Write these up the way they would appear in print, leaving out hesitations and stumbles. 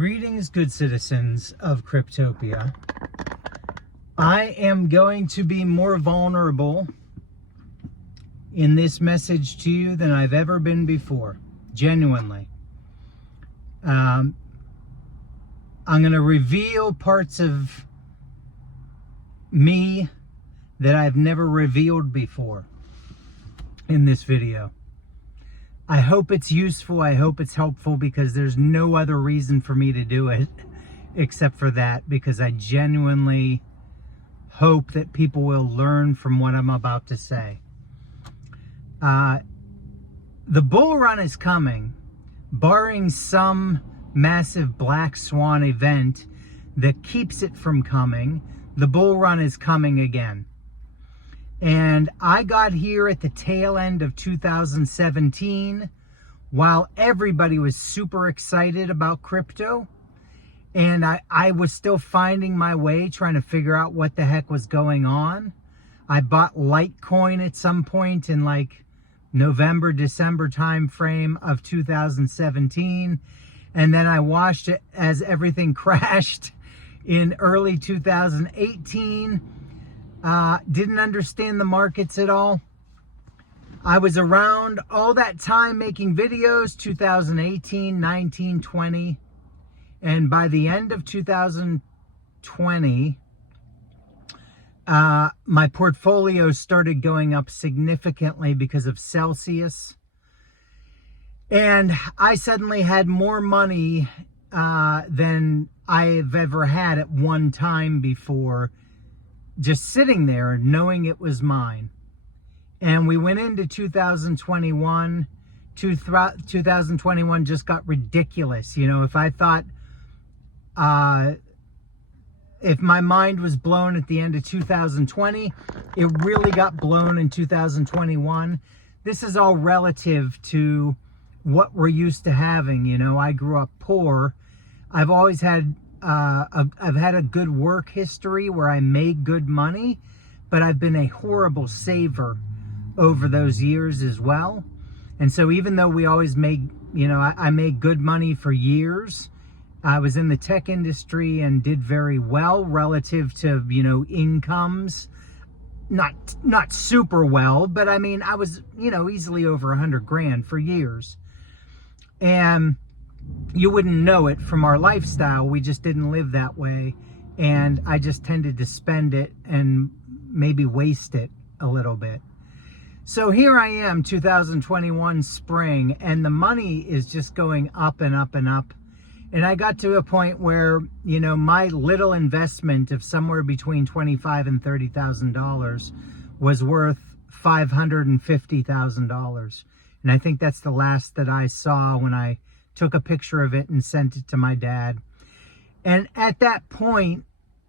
Greetings, good citizens of Cryptopia. I am going to be more vulnerable in this message to you than I've ever been before, genuinely. I'm going to reveal parts of me that I've never revealed before in this video. I hope it's useful. I hope it's helpful, because there's no other reason for me to do it except for that, because I genuinely hope that people will learn from what I'm about to say. The bull run is coming, barring some massive black swan event that keeps it from coming. The bull run is coming again. And I got here at the tail end of 2017 while everybody was super excited about crypto. And I was still finding my way, trying to figure out what the heck was going on. I bought Litecoin at some point in like November, December time frame of 2017. And then I watched it as everything crashed in early 2018. Didn't understand the markets at all. I was around all that time making videos, 2018, 19, 20. And by the end of 2020, my portfolio started going up significantly because of Celsius. And I suddenly had more money than I've ever had at one time before, just sitting there knowing it was mine. And we went into 2021. 2021 just got ridiculous. You know, if I thought, if my mind was blown at the end of 2020, it really got blown in 2021. This is all relative to what we're used to having. You know, I grew up poor. I've always had I've had a good work history where I made good money, but I've been a horrible saver over those years as well. And so even though we always made, you know, I made good money for years, I was in the tech industry and did very well relative to, you know, incomes. Not super well, but I mean, I was, you know, easily over 100 grand for years. And you wouldn't know it from our lifestyle. We just didn't live that way. And I just tended to spend it and maybe waste it a little bit. So here I am, 2021 spring, and the money is just going up and up and up. And I got to a point where, you know, my little investment of somewhere between $25,000 and $30,000 was worth $550,000. And I think that's the last that I saw when I took a picture of it and sent it to my dad. And at that point,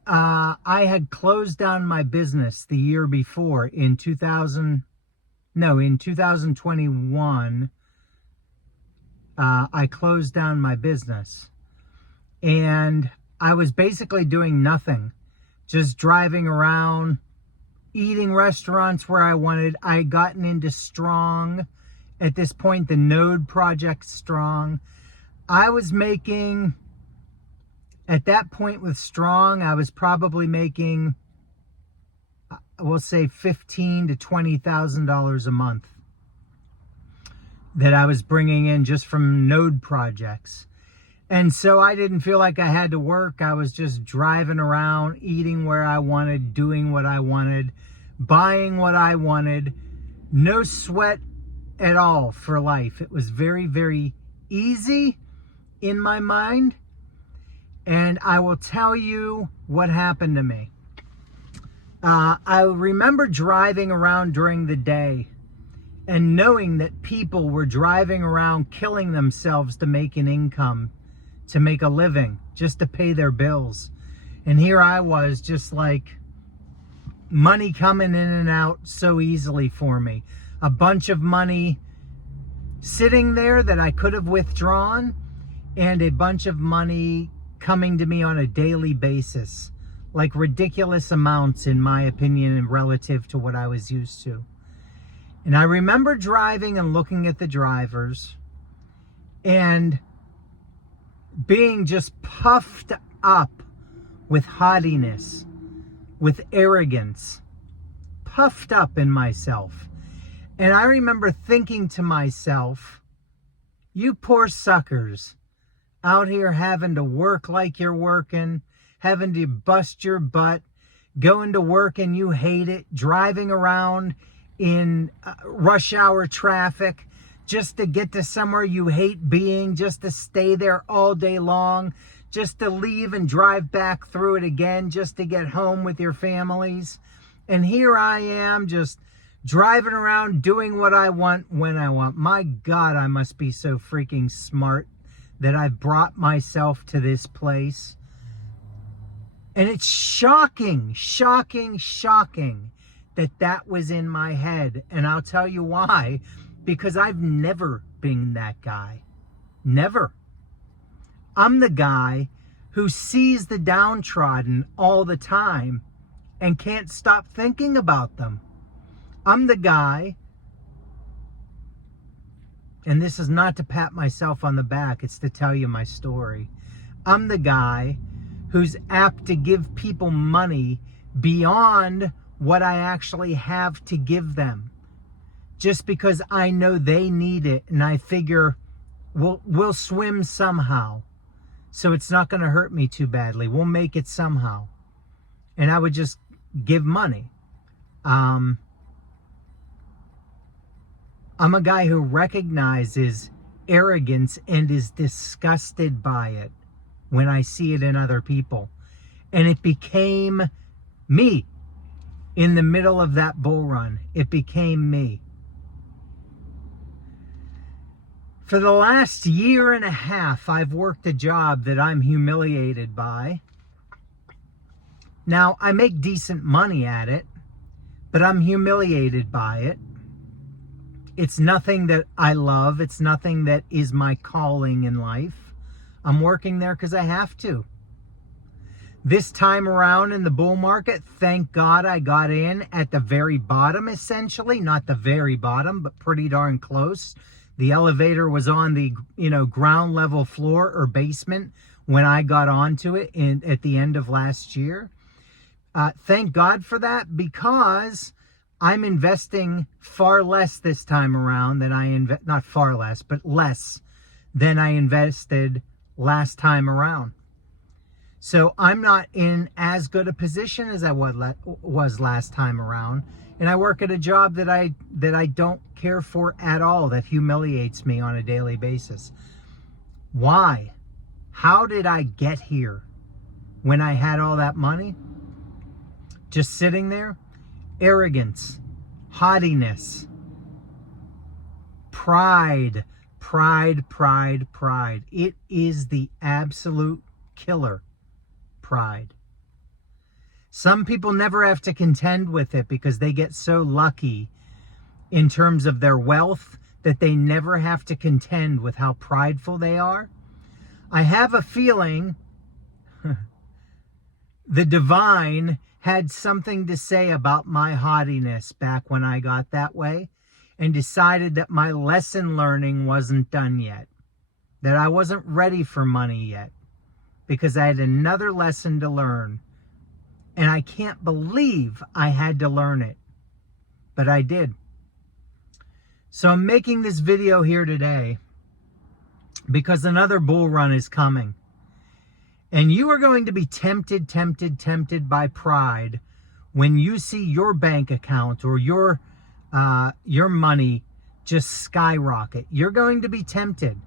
I had closed down my business the year before in 2021. I closed down my business, and I was basically doing nothing, just driving around, eating restaurants where I wanted. I had gotten into Strong. At this point, the Node project Strong. I was making, at that point with Strong, I was probably making, we'll say $15,000 to $20,000 a month that I was bringing in just from Node projects. And so I didn't feel like I had to work. I was just driving around, eating where I wanted, doing what I wanted, buying what I wanted. No sweat at all for life. It was very, very easy in my mind. And I will tell you what happened to me. I remember driving around during the day and knowing that people were driving around killing themselves to make an income, to make a living, just to pay their bills. And here I was, just like money coming in and out so easily for me. A bunch of money sitting there that I could have withdrawn, and a bunch of money coming to me on a daily basis, like ridiculous amounts in my opinion and relative to what I was used to. And I remember driving and looking at the drivers, and being just puffed up with haughtiness, with arrogance, puffed up in myself. And I remember thinking to myself, you poor suckers out here having to work like you're working, having to bust your butt, going to work and you hate it, driving around in rush hour traffic just to get to somewhere you hate being, just to stay there all day long, just to leave and drive back through it again, just to get home with your families. And here I am just driving around doing what I want when I want. My God, I must be so freaking smart that I've brought myself to this place. And it's shocking, shocking, shocking that that was in my head. And I'll tell you why. Because I've never been that guy. Never. I'm the guy who sees the downtrodden all the time and can't stop thinking about them. I'm the guy, and this is not to pat myself on the back, it's to tell you my story. I'm the guy who's apt to give people money beyond what I actually have to give them. Just because I know they need it and I figure we'll swim somehow. So it's not going to hurt me too badly. We'll make it somehow. And I would just give money. I'm a guy who recognizes arrogance and is disgusted by it when I see it in other people. And it became me in the middle of that bull run. It became me. For the last year and a half, I've worked a job that I'm humiliated by. Now, I make decent money at it, but I'm humiliated by it. It's nothing that I love. It's nothing that is my calling in life. I'm working there because I have to. This time around in the bull market, thank God I got in at the very bottom, essentially. Not the very bottom, but pretty darn close. The elevator was on the, ground level floor or basement when I got onto it at the end of last year. Thank God for that, because I'm investing far less this time around than not far less, but less than I invested last time around. So I'm not in as good a position as I was last time around. And I work at a job that I don't care for at all, that humiliates me on a daily basis. Why? How did I get here when I had all that money? Just sitting there? Arrogance, haughtiness, pride, pride, pride, pride. It is the absolute killer, pride. Some people never have to contend with it because they get so lucky in terms of their wealth that they never have to contend with how prideful they are. I have a feeling the divine had something to say about my haughtiness back when I got that way, and decided that my lesson learning wasn't done yet, that I wasn't ready for money yet, because I had another lesson to learn. And I can't believe I had to learn it, but I did. So I'm making this video here today because another bull run is coming. And you are going to be tempted by pride when you see your bank account or your money just skyrocket. You're going to be tempted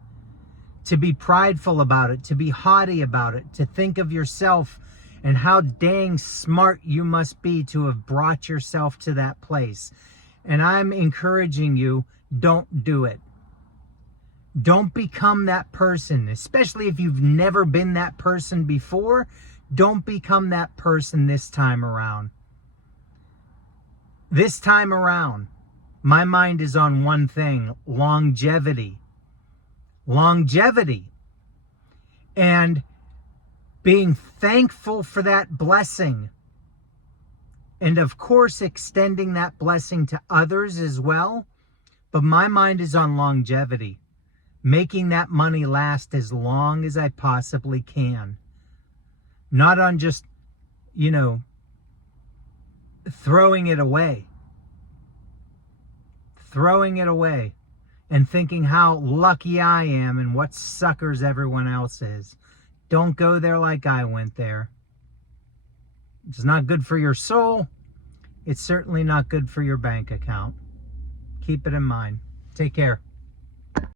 to be prideful about it, to be haughty about it, to think of yourself and how dang smart you must be to have brought yourself to that place. And I'm encouraging you, don't do it. Don't become that person, especially if you've never been that person before. Don't become that person this time around. This time around, my mind is on one thing: longevity. Longevity. And being thankful for that blessing. And of course, extending that blessing to others as well. But my mind is on longevity. making that money last as long as I possibly can. Not on just, you know, throwing it away. Throwing it away and thinking how lucky I am and what suckers everyone else is. Don't go there like I went there. It's not good for your soul. It's certainly not good for your bank account. Keep it in mind. Take care.